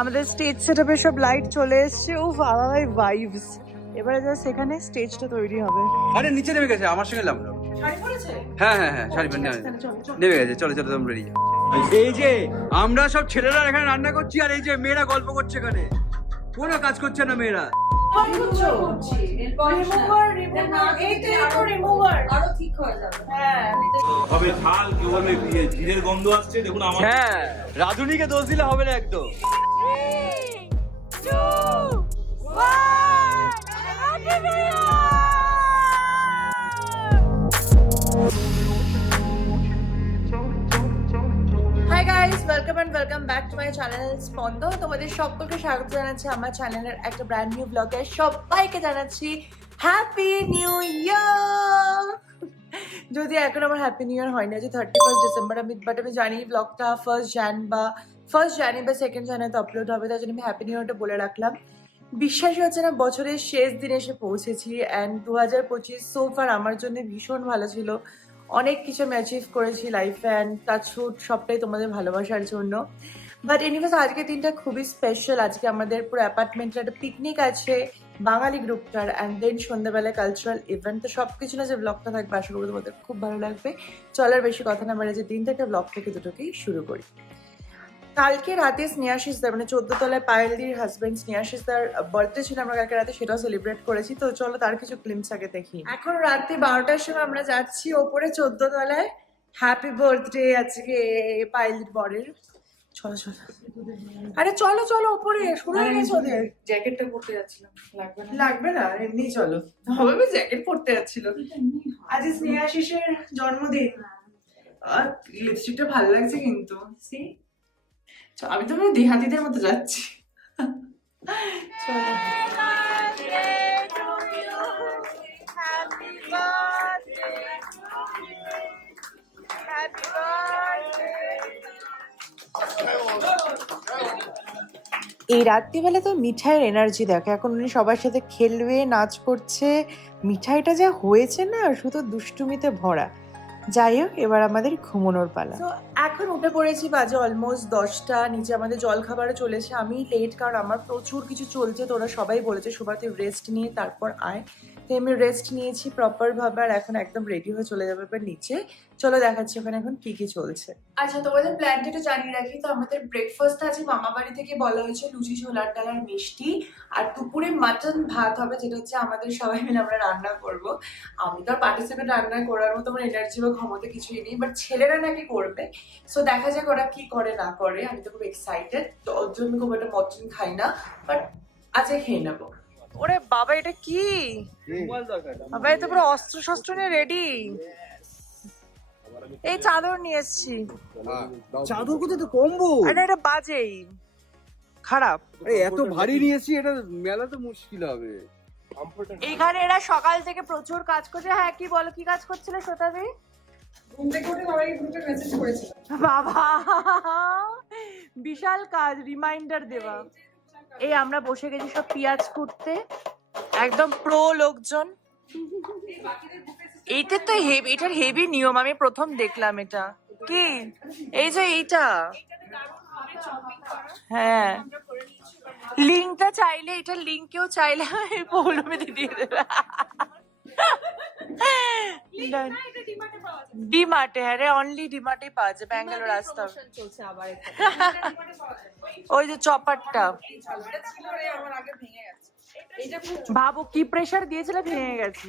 আমাদের স্টেজ সেটআপে সব লাইট চলে এসেছে। ও আলাদাই ভাইবস। এবারে জাস্ট সেখানে স্টেজটা তৈরি হবে। আরে নিচে নেমে গেছে আমার সঙ্গে নামলো। শাড়ি পরেছে? হ্যাঁ হ্যাঁ হ্যাঁ শাড়ি পরে নেমে গেছে। চলো চলো তোমরা রেডি। এই যে আমরা সব ছেলেরা এখানে রান্না করছি আর এই যে মেয়েরা গল্প করছে এখানে। কোনো কাজ করছে না মেয়েরা। হ্যাঁ রাধুনিকে দোষ দিলে হবে না একদম। Hi guys, welcome and welcome back to my channel Spanda. তোমাদের সকলকে স্বাগত জানাচ্ছি আমার চ্যানেলের একটা ব্র্যান্ড নিউ ব্লগে। সবাইকে জানাচ্ছি হ্যাপি নিউ ইয়ার। যদি এখন আমার হ্যাপি নিউ ইয়ার হয়নি, যে 31 ডিসেম্বর বাট আমি জানি ব্লগটা ফার্স্ট জানুয়ারি বা সেকেন্ড জানুয়ারিতে আপলোড হবে, তার জন্য আমি হ্যাপি নিউ ইয়ারটা বলে রাখলাম। বিশ্বাসই হচ্ছে না, বছরের শেষ দিনে এসে পৌঁছেছি অ্যান্ড 2025 সো ফার আমার জন্য ভীষণ ভালো ছিল। অনেক কিছু আমি অ্যাচিভ করেছি লাইফে অ্যান্ড টাচউড সবটাই তোমাদের ভালোবাসার জন্য। বাট এনিওয়েজ আজকের দিনটা খুবই স্পেশাল। আজকে আমাদের পুরো অ্যাপার্টমেন্টের একটা পিকনিক আছে বাঙালি গ্রুপটার, অ্যান্ড দেন সন্ধ্যাবেলায় কালচারাল ইভেন্ট। তো সব কিছু না যে ব্লগটা থাকবে, আশা করবো তোমাদের খুব ভালো লাগবে। চলার বেশি কথা না বাড়ে যে দিন থেকে ব্লগ থেকে দুটোকেই শুরু করি। কালকে রাতে স্নেহাশিসদার মানে 14 তলায় পায়েলদির হাজবেন্ড স্নেহাশিসদার বার্থডে ছিল, আমরা কালকে রাতে সেটাও সেলিব্রেট করেছি। তো চলো তার কিছু ক্লিপস আগে দেখি। এখন রাতে 12টার সময় আমরা যাচ্ছি ওপরে 14 তলায়। হ্যাপি বার্থডে আজকে পায়েলদির বরের। চলো চলো, আরে চলো চলো ওপরে, শুরু হয়ে গেছে ওদের। জ্যাকেটটা পরতে যাচ্ছিলাম, লাগবে না? লাগবে না, এমনি চলো। হবে, জ্যাকেট পরতে যাচ্ছিল। আজ স্নেহাশিসের জন্মদিন। আর লিপস্টিকটা ভালো লাগছে কিন্তু। সি আমি তো দেহাতিদের মতো যাচ্ছি। এই রাত্রিবেলা তো মিঠাইয়ের এনার্জি দেখো। এখন উনি সবার সাথে খেলবে, নাচ করছে। মিঠাইটা যা হয়েছে না, শুধু দুষ্টুমিতে ভরা। যাই হোক, এবার আমাদের ঘুমানোর পালা। তো এখন উঠে পড়েছি, বাজে অলমোস্ট 10টা। নিচে আমাদের জল খাবারও চলেছে। আমি লেট কারণ আমার প্রচুর কিছু চলছে। তো ওরা সবাই বলেছে সুভা তুই রেস্ট নিয়ে তারপর আয়। তো আমি রেস্ট নিয়েছি প্রপার ভাবে, আর এখন একদম রেডি হয়ে চলে যাবে এবার নিচে। চলো দেখাচ্ছি ওখানে এখন কি কি চলছে। আচ্ছা, তোমাদের প্ল্যানটা একটু জানিয়ে রাখি। তো আমাদের ব্রেকফাস্ট আছে মামা বাড়ি থেকে বলা হয়েছে লুচি, ছোলার ডাল আর মিষ্টি। আর দুপুরে মাটন ভাত হবে, যেটা হচ্ছে আমাদের সবাই মিলে আমরা রান্না করব। আমি তো আর পার্টিসিপেট রান্না করার মতো আমার এনার্জি বা ক্ষমতা কিছুই নেই, বাট ছেলেরা নাকি করবে। সো দেখা যাক ওরা কি করে না করে। আমি তো খুব এক্সাইটেড। তো ওর জন্য খুব একটা মটন খাই না, বাট আজকে খেয়ে নেবো। ওরে বাবা, এটা কি বাবা? এটা পুরো অস্ত্র শস্ত্র নিয়ে রেডি। এই চাদর নিয়ে এসছি। চাদর কোথায় তো কম্বো? এটা বাজেই খারাপ। এত ভারী নিয়েছি, এটা মেলা তো মুশকিল হবে। এখানে এরা সকাল থেকে প্রচুর কাজ করছে। হ্যাঁ কি বলো, কি কাজ করছিলে শ্রোতাদি? ঘুম থেকে উঠে সবাই গ্রুপে মেসেজ করেছিল। বাবা বিশাল কাজ, রিমাইন্ডার দেওয়া। এই আমরা বসে গেছি সব পেঁয়াজ কুটতে, একদম প্রো লোকজন। এইটা তো হেভি, এটার হেভি নিয়ম, আমি প্রথম দেখলাম এটা। কি এই যে এইটা, হ্যাঁ লিঙ্কটা চাইলে, এটার লিঙ্কেও চাইলে পৌলমীতে দিয়ে দেবে। ডিমার্টে, হ্যাঁ রে, অনলি ডিমার্টে পাওয়া যায়। ব্যাঙ্গালোর আসতে হবে। ওই যে চপারটা ভাবো কি প্রেসার দিয়েছিল, ভেঙে গেছে।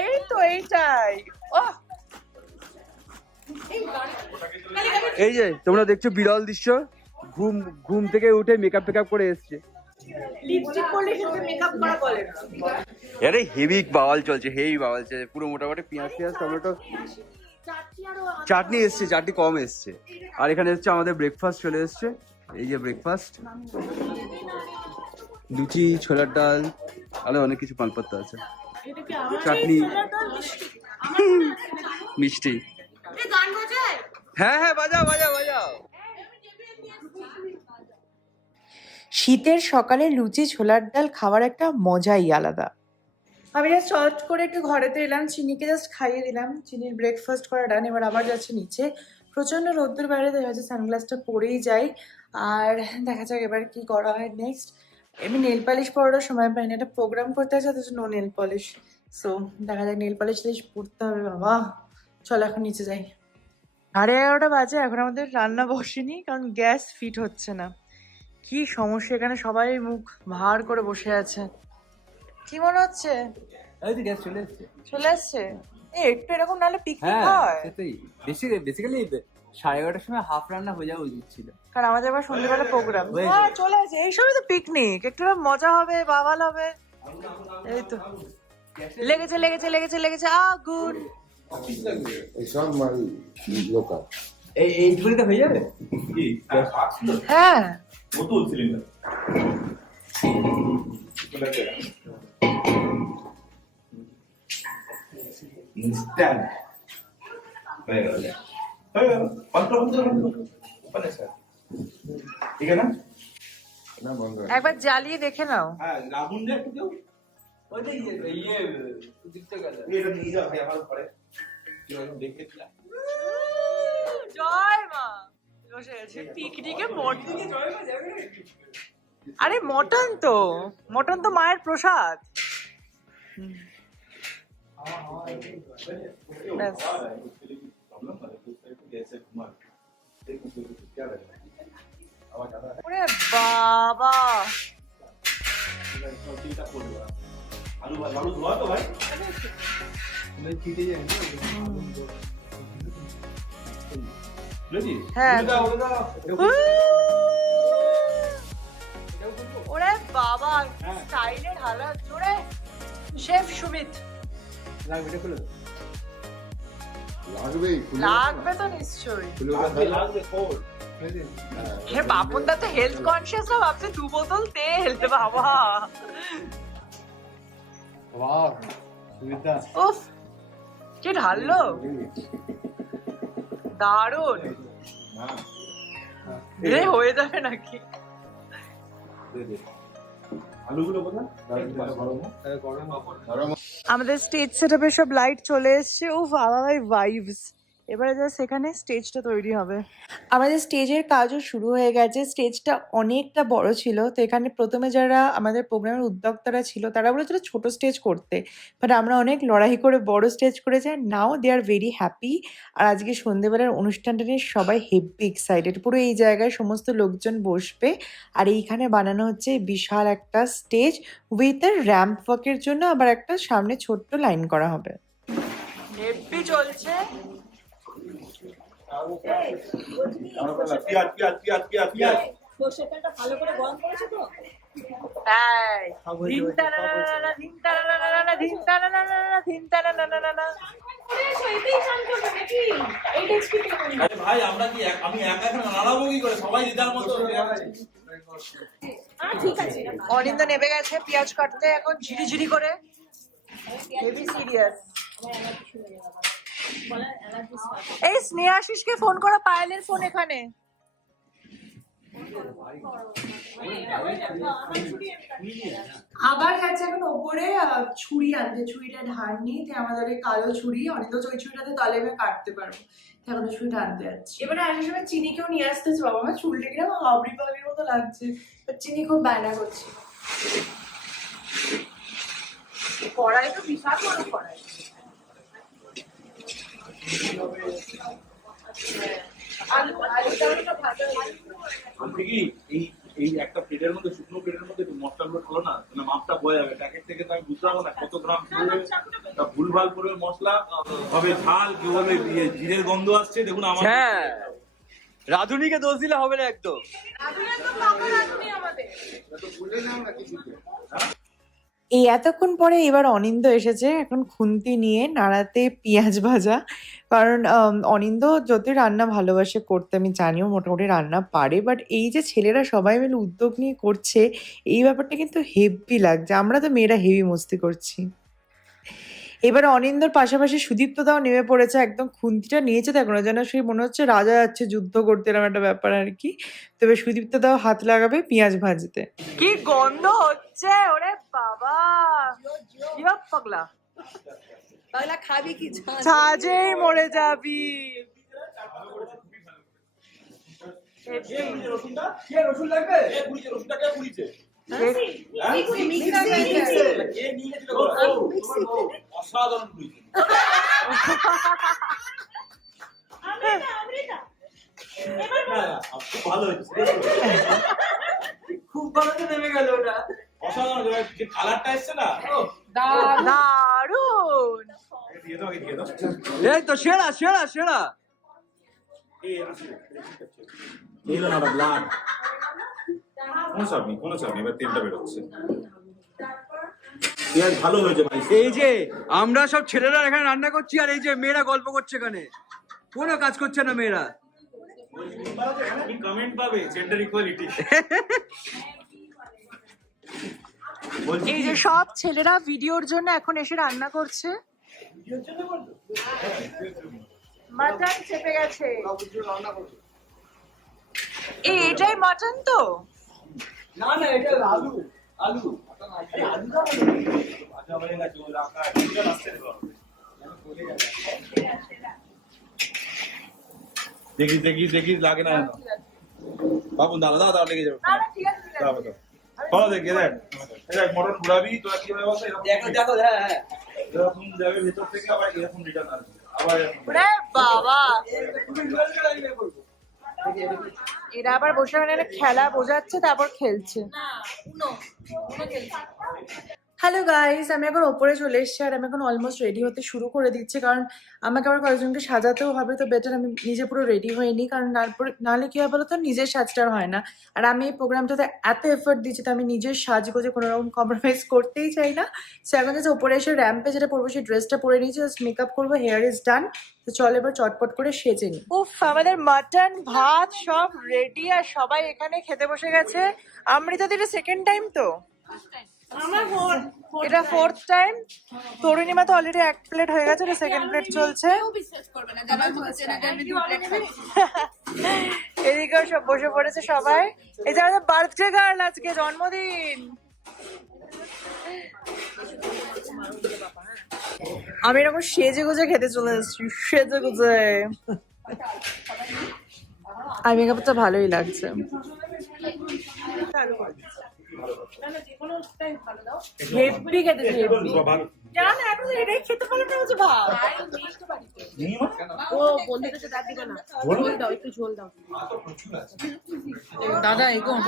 এই তো এইটাই। এই যে তোমরা দেখছো বিরল দৃশ্য, ঘুম থেকে উঠে মেকআপ টেকআপ করে এসছে। আরে হেভি বাওয়াল চলছে, হেভি বাওয়াল চলছে পুরো। মোটামুটি পেঁয়াজ টমেটো চাটনি এসছে, চাটনি কম এসছে। আর এখানে হচ্ছে আমাদের ব্রেকফাস্ট চলে এসছে। এই যে ব্রেকফাস্ট, লুচি, ছোলার ডাল, আরো অনেক কিছু পানপত্তা আছে, চাটনি, মিষ্টি। হ্যাঁ হ্যাঁ বাজাও বাজাও বাজাও। শীতের সকালে লুচি ছোলার ডাল খাওয়ার একটা মজাই আলাদা। আমি জাস্ট শর্ট করে একটু ঘরেতে এলাম, চিনিকে জাস্ট খাইয়ে দিলাম। চিনির ব্রেকফাস্ট করা ডান, এবার আবার যাচ্ছে নিচে। প্রচন্ড রোদ্দুর বাইরে, দেখা যাচ্ছে সানগ্লাসটা পরেই যাই। আর দেখা যাক এবার কি করা হয় নেক্সট। এমনি নেল পালিশ পরার সময় পাইনি, একটা প্রোগ্রাম করতে আছে অথচ নো নেল পলিশ। সো দেখা যাক, নেল পালিশ পরতে হবে বাবা। চল এখন নিচে যাই। 11:30 বাজে, এখন আমাদের রান্না বসেনি কারণ গ্যাস ফিট হচ্ছে না। কি সমস্যা, এখানে সবাই মুখ ভার করে বসে আছে। কি মনে হচ্ছে? এই তো গ্যাস চলে এসেছে। চলে আসছে? একটু এরকম নাহলে পিকনিক হ্যাঁ হয়। সেটাই, বেসিক্যালি 11:30টার সময় হাফ রান্না হয়ে যাওয়া উচিত ছিল, কারণ আমাদের এবার সন্ধ্যেবেলা প্রোগ্রাম। হয়ে হ্যাঁ যাবে। চলে আসে, এইসবই তো পিকনিক, একটু মজা হবে, বাবাল হবে। এই তো লেগেছে লেগেছে লেগেছে লেগেছে আগুন। সব মাল লোকাল। এই ঝুড়িতে হয়ে যাবে। হ্যাঁ বোতল সিলিন্ডার ইনস্ট্যান্ট হয়ে গেল পাঁচটা ওখানে স্যার ঠিক আছে না? না বন্ধ একবার জ্বালিয়ে দেখে নাও। হ্যাঁ আগুন দিয়ে একটু কেউ ওইটা দিকতে গেল। এটা নিয়ে যাও ভাই আমার ঘরে দেখেছিলাম জয় মা। বসে আছে পিকনিকে মটন। আরে মটন তো, মটন তো মায়ের প্রসাদ। ব্যাস। ওরে বাবা, আলু আলু ধোয়া তো ভাই চিটে যায় না। বুঝলি হ্যাঁ। ওটা ওরে বাবা, স্টাইলের হালাত জোরে। শেফ সুমিত। লাগবে এটা খুলে লাগবেই, লাগবে তো নিশ্চয়ই। লাগবে ফোর হে বাপন দা তো হেলথ কনসিয়াস না, ভাবছে 2 বোতল তেল বাবা। ওয়াও সুবিধা। উফ কি ঢাললো, দারুন। এ হয়ে যাবে নাকি? আলুগুলো কোথায় গরম আমাদের স্টেজ সেটআপে সব লাইট চলে এসেছে। উফ আলাদাই ভাইবস। এবারে যা সেখানে স্টেজটা তৈরি হবে। আমাদের স্টেজের কাজও শুরু হয়ে গেছে। স্টেজটা অনেকটা বড় ছিল, তো এখানে প্রথমে যারা আমাদের প্রোগ্রামের উদ্যোক্তারা ছিল তারা বলেছিল ছোট স্টেজ করতে, বাট আমরা অনেক লড়াই করে বড় স্টেজ করেছি। নাও দে আর ভেরি হ্যাপি। আর আজকে সন্ধ্যেবেলার অনুষ্ঠানটা নিয়ে সবাই হেভি এক্সাইটেড। পুরো এই জায়গায় সমস্ত লোকজন বসবে, আর এইখানে বানানো হচ্ছে বিশাল একটা স্টেজ উইথ এ র্যাম্প ওয়াকের জন্য আবার একটা সামনে ছোট্ট লাইন করা হবে। হেভি চলছে। পেঁয়াজ পেঁয়াজ পেঁয়াজ পেঁয়াজ পেঁয়াজ সর্ষের তেলটা ভালো করে গরম করেছো তো? এই ধিন তানানানানা, ধিন তানানানানা, ধিন তানানানানা, ধিন তানানানানা। এটাই চান করবে নাকি? এইটা স্কিপ করবে। আরে ভাই আমরা কি আমি একা একা নাড়াবো কি করে সবাই দিদার মতো ঠিক আছে। অনিন্দ নেমে গেছে পেঁয়াজ কাটতে এখন ঝিরিঝিরি করে। Heavy serious. এই স্নেহাশিসকে ফোন করো, পায়েলের ফোন এখানে। আবার গেছে এখন ওপরে ছুরি আনতে, ছুরিটা ধার নিই, তাই আমাদের ওই কালো ছুরি, অনেক তো ওই ছুরিটাতে তলে আমি কাটতে পারবো, তাই এখন ওই ছুরিটা আনতে যাচ্ছি। এবারে আসার সময় চিনিকেও নিয়ে আসতেছে। বাবা আমার চুলটা কিনা হাবড়ি পাবড়ির মতো লাগছে, চিনি খুব বায়না করছে। কড়াই তো বিশাল বড় কড়াই। আমি কি এই এই একটা প্লেটের মধ্যে শুকনো প্লেটের মধ্যে মশলাগুলো ঢালো না মানে মাপটা বোঝা যাবে প্যাকেট থেকে তো আমি বুঝতে পারবো না কত গ্রাম ভুলভাল করে মশলা হবে ঝাল কি হবে জিরের গন্ধ আসছে দেখুন আমার হ্যাঁ রাধুনিকে দোষ দিলে হবে না একদম। এই এতক্ষণ পরে এবার অনিন্দ এসেছে এখন খুন্তি নিয়ে নাড়াতে পেঁয়াজ ভাজা। কারণ অনিন্দ যতই রান্না ভালোবাসে করতে, আমি জানিও মোটামুটি রান্না পারে, বাট এই যে ছেলেরা সবাই মিলে উদ্যোগ নিয়ে করছে এই ব্যাপারটা কিন্তু হেভি লাগছে। আমরা তো মেয়েরা হেভি মস্তি করছি। এবার অনিন্দর পাশাপাশি সুদীপ্তদাও নেমে পড়েছে, একদম খুন্তিটা নিয়েছে দেখো না, যেন সে মনে হচ্ছে রাজা যাচ্ছে যুদ্ধ করতে, এরকম একটা ব্যাপার আর কি। তবে সুদীপ্তদাও হাত লাগাবে পেঁয়াজ ভাজতে। কি গন্ধ হচ্ছে, ওরে বাবা পাগলা পাগলা খাবি কি? সাজেই মরে যাবি। রসুন লাগবে? রসুনটা কে পুড়িয়েছে? অসাধারণ পুড়িয়েছে। খুব ভালো হয়েছে, খুব ভালো তো নেমে গেল ওটা। অসাধারণ। যে কালারটা এসছে না, দারুণ। দিয়ে দাও, দিয়ে দাও। এই তো সেরা সেরা সেরা। এলো না ব্লাড, কোনো চাপ নেই, এবার তেলটা বেরোচ্ছে। পেঁয়াজ ভালো হয়েছে ভাই। এই যে আমরা সব ছেলেরা এখানে রান্না করছি আর এই যে মেয়েরা গল্প করছে এখানে, কোনো কাজ করছে না মেয়েরা। কমেন্ট পাবে জেন্ডার ইকুয়ালিটি। এই যে সব ছেলেরা ভিডিওর জন্য এখন এসে রান্না করছে। মাটন চেপে গেছে। এটাই মাটন তো? না না, এটা আলু আলু। দেখিস দেখিস দেখিস, লাগে না বাবু, দাদা দাদা লেগে যাবে। চলো দেখি, দেখ মটন ঘুরাবি তোরা কি হবে বলতো, দেখো দেখো, হ্যাঁ হ্যাঁ, এরকম যাবে ভেতর থেকে, আবার এরকম রিটার্ন আসবে, আবার ওরে বাবা, এরা আবার বসে মানে খেলা বোঝাচ্ছে তারপর খেলছে। হ্যালো গাইস, আমি এখন ওপরে চলে এসেছি আর আমি এখন অলমোস্ট রেডি হতে শুরু করে দিচ্ছি, কারণ আমাকে আবার কয়েকজনকে সাজাতেও হবে। তো বেটার আমি নিজে পুরো রেডি হইনি, কারণ নাহলে কি হয় বলো তো, নিজের সাজটা হয় না। আর আমি এই প্রোগ্রামটাতে এত এফোর্ট দিচ্ছি, তো আমি নিজের সাজগোজে কোনো রকম কম্প্রোমাইজ করতেই চাই না। সে এখন যে ওপরে এসে র্যাম্পে যেটা পরবো সেই ড্রেসটা পরে নিয়েছি, জাস্ট মেকআপ করবো, হেয়ার ইজ ডান। তো চল এবার চটপট করে সেজে নি। উফ, আমাদের মাটন ভাত সব রেডি আর সবাই এখানে খেতে বসে গেছে। অমৃতা দিটা সেকেন্ড টাইম তো? এটা ফোর্থ টাইম। তরুণীমা তো অলরেডি এক প্লেট হয়ে গেছে, এটা সেকেন্ড প্লেট চলছে। এদিকেও সব বসে পড়েছে সবাই। এই যে আমাদের বার্থডে গার্ল, আজকে জন্মদিন। আমি এরকম সেজে গুজে খেতে চলে এসেছি, সেজে গুজে। আর মেকআপটা ভালোই লাগছে। হেভি খেতে হেভি। জান এখন এটাই খেতে পারে না, হচ্ছে ভাত। ও বন্ধু কাছে দাঁত দিবে না, ঝোল দাও, একটু ঝোল দাও দাদা। এগোন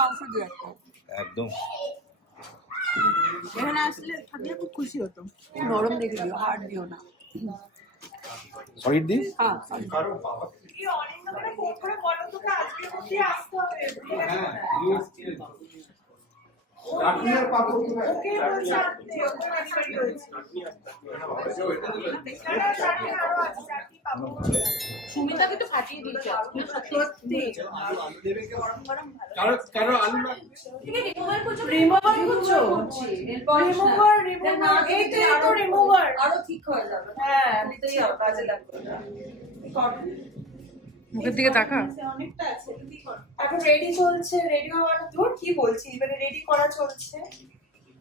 মাংস দিয়ে একদম এখানে আসলে থাকলে খুব খুশি হতো। নরম দেখে দিও, হার্ড দিও না। Solid this. হ্যাঁ, সুমিতাকে তো ফাটিয়ে দিচ্ছে সত্যি। কারো আলু না, রিমুভার আরো ঠিক হয়ে যাবে। হ্যাঁ, কাজে লাগবে। মুখের দিকে তাকা। অনেকটা আছে, এখন রেডি চলছে। রেডি হওয়ার তোর কি বলছি, এবারে রেডি করা চলছে।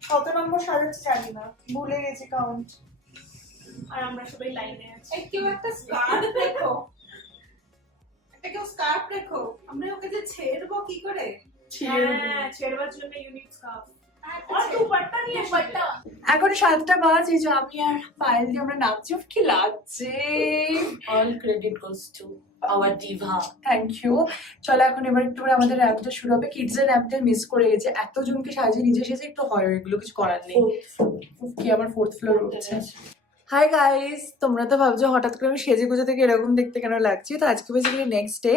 কত নম্বর সাজাচ্ছে জানি না, ভুলে গেছি কাউন্ট। আর আমরা সবাই লাইনে আছি। কেউ একটা স্কার্ফ রেখো, কেউ স্কার্ফ রেখো। আমরা ওকে যে ছেড়বো কি করে? হ্যাঁ, ছেড়বার জন্য ইউনিক স্কার্ফ আর দুপাট্টা নিয়ে দুপাট্টা। এখন 7টা বাজে, এই যে আমি আর পায়েল দিয়ে আমরা নাচছি। কি লাগছে। All credit goes to our diva, thank you. চলো এখন এবার একটু করে আমাদের র্যাপটা শুরু হবে। কিডসের র্যাপটা মিস করে গেছে, এতজনকে সাজিয়ে নিজে সেজে একটু হয়, এগুলো কিছু করার নেই। কি আমার 4th ফ্লোর উঠছে। হাই গাইস, তোমরা তো ভাবছো হঠাৎ করে আমি সেজে গুজে থেকে এরকম দেখতে কেন লাগছি। তো আজকে বেসিক্যালি নেক্সট ডে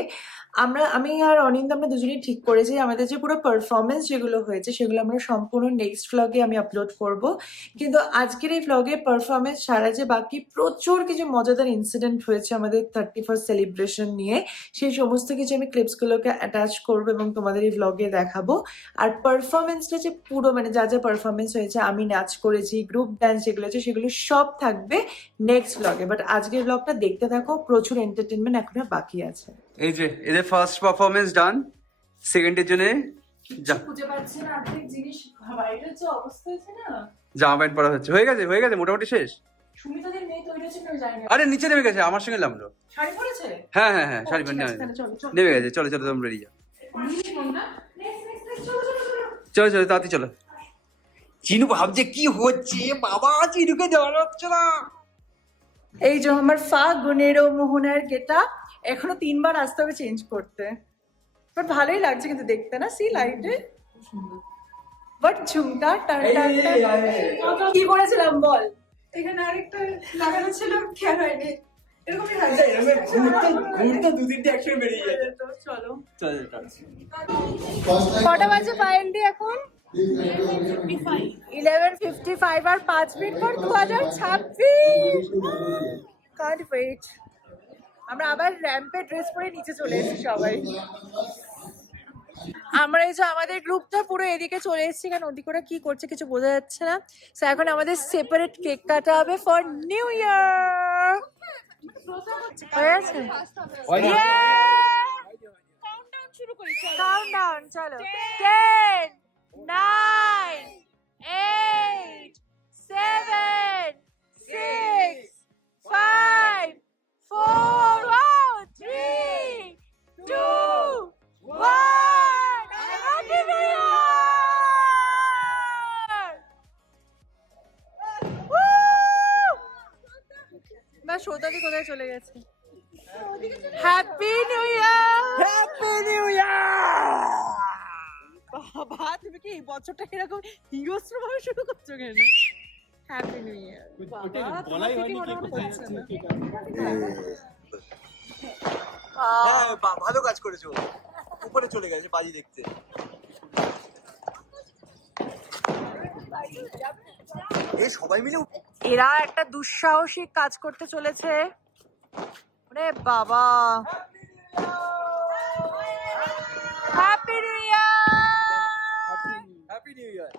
আমি আর অনিন্দ আমরা দুজনেই ঠিক করেছি আমাদের যে পুরো পারফরমেন্স যেগুলো হয়েছে সেগুলো আমরা সম্পূর্ণ নেক্সট ভ্লগে আমি আপলোড করব। কিন্তু আজকের এই ভ্লগে পারফরমেন্স ছাড়া যে বাকি প্রচুর কিছু মজাদার ইনসিডেন্ট হয়েছে আমাদের 31st সেলিব্রেশন নিয়ে, সেই সমস্ত কিছু আমি ক্লিপসগুলোকে অ্যাটাচ করবো এবং তোমাদের এই ভ্লগে দেখাবো। আর পারফরমেন্সটা যে পুরো মানে যা যা পারফরমেন্স হয়েছে, আমি নাচ করেছি, গ্রুপ ডান্স যেগুলো আছে সেগুলো সব থাকবে নেক্সট ভ্লগে। বাট আজকের ভ্লগটা দেখতে থাকো, প্রচুর এন্টারটেনমেন্ট এখনো বাকি আছে। এই যে এদের ফার্স্ট পারফরমেন্স ডান, সেকেন্ডের জন্য খুঁজে পাচ্ছি না অর্ধেক জিনিস, বাইরের যে অবস্থা হয়েছে না। জামা প্যান্ট পরা হচ্ছে, হয়ে গেছে মোটামুটি শেষ। সুমিতাদের মেয়ে তৈরি হয়েছে কেউ জানি না। আরে নিচে নেমে গেছে আমার সঙ্গে নামলো। শাড়ি পরেছে? হ্যাঁ হ্যাঁ হ্যাঁ শাড়ি ও, পরে ঠিক আছে, তাহলে চলো, চলো। নেমে গেছে। চলো চলো তোমরা রেডি যাও। নিয়ে কোনটা? চলো চলো তাড়াতাড়ি চলো। চিনু ভাবছে কি হচ্ছে বাবা, চিনুকে দেওয়া হচ্ছে না। এই যে আমার ফাগুনের ও মোহনার গেটা এখনো 3 বার আসতে হবে চেঞ্জ করতে, বাট ভালোই লাগছে কিন্তু দেখতে না সি লাইটে। বাট ঝুমকা টান টান টান। কি করেছিলাম বল? এখানে আরেকটা লাগানো ছিল, খেয়াল হয়নি। এরকমই হয়। ঘুরতে 2-3টে একসঙ্গে বেরিয়ে যাচ্ছে। তো চলো। চলো চলো। কটা বাজে পায়েন্ডি এখন? 11:55 আর 5 মিনিট পর 2026। Can't wait. আমরা আবার র্যাম্পে ড্রেস পরে নিচে চলে এসেছি সবাই। আমরা এই যে আমাদের গ্রুপটা পুরো এদিকে চলে এসেছি, কারণ ওদিকে ওরা কি করছে কিছু বোঝা যাচ্ছে না। তো এখন আমাদের সেপারেট কেক কাটা হবে ফর নিউ ইয়ার। হয়ে আছে? কাউন্টডাউন চলো। 10, 9, 8, 7, 6, 5, 4, 3, 2, 1. Happy New Year! বা শ্রোতাদি কোথায় চলে গেছে? হ্যাপি নিউ ইয়ার! হ্যাপি নিউ ইয়ার! বাবা তুমি কি এই বছরটা এরকম হিংস্র ভাবে শুরু করছো কেন? হ্যাপি নিউ ইয়ার! বলাই হয়নি কে কোথায় যাচ্ছে। হ্যাঁ ভালো কাজ করেছো, উপরে চলে গেছে বাজি দেখতে। এই সবাই মিলে এরা একটা দুঃসাহসিক কাজ করতে চলেছে। ওরে বাবা, হ্যাপি নিউ ইয়ার! হ্যাপি নিউ ইয়ার।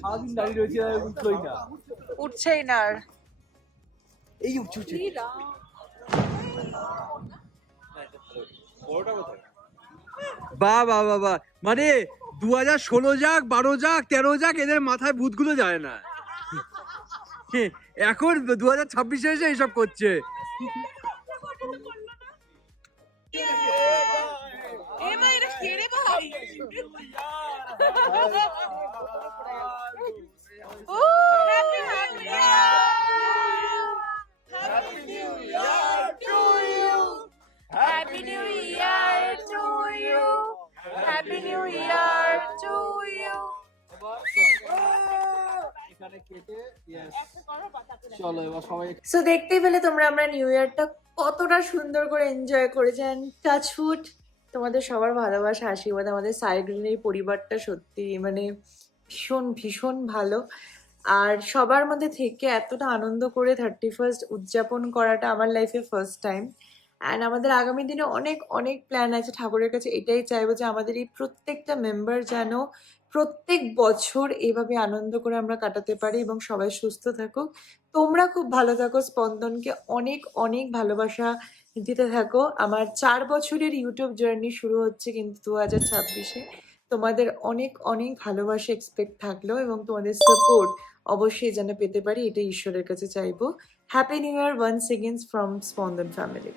সারাদিন দাঁড়িয়ে রয়েছে উঠলোই না। উঠছেই না আর। এই উঠছে উঠছে। বাহ বাহ বাহ বাহ, মানে 2016 যাক 12 যাক 13 যাক এদের মাথায় ভূতগুলো যায় না, এখন 2026 এসে এইসব করছে। Happy New Year to you. Happy New Year to you. চলো এবার সবাই। সো দেখতেই পেলে তোমরা আমরা নিউ ইয়ারটা কতটা সুন্দর করে এনজয় করেছেন। টাচউড তোমাদের সবার ভালোবাসা আশীর্বাদ আমাদের সাইগ্রিনের এই পরিবারটা সত্যি মানে ভীষণ ভীষণ ভালো। আর সবার মধ্যে থেকে এতটা আনন্দ করে 31st উদযাপন করাটা আমার লাইফে ফার্স্ট টাইম। অ্যান্ড আমাদের আগামী দিনে অনেক অনেক প্ল্যান আছে। ঠাকুরের কাছে এটাই চাইবো যে আমাদের এই প্রত্যেকটা মেম্বার যেন প্রত্যেক বছর এইভাবে আনন্দ করে আমরা কাটাতে পারি এবং সবাই সুস্থ থাকুক। তোমরা খুব ভালো থাকো, স্পন্দনকে অনেক অনেক ভালোবাসা দিতে থাকো। আমার 4 বছরের ইউটিউব জার্নি শুরু হচ্ছে কিন্তু 2026-এ। তোমাদের অনেক অনেক ভালোবাসা এক্সপেক্ট থাকলো এবং তোমাদের সাপোর্ট অবশ্যই যেন পেতে পারি, এটা ঈশ্বরের কাছে চাইবো। Happy new year once again from Spandan family.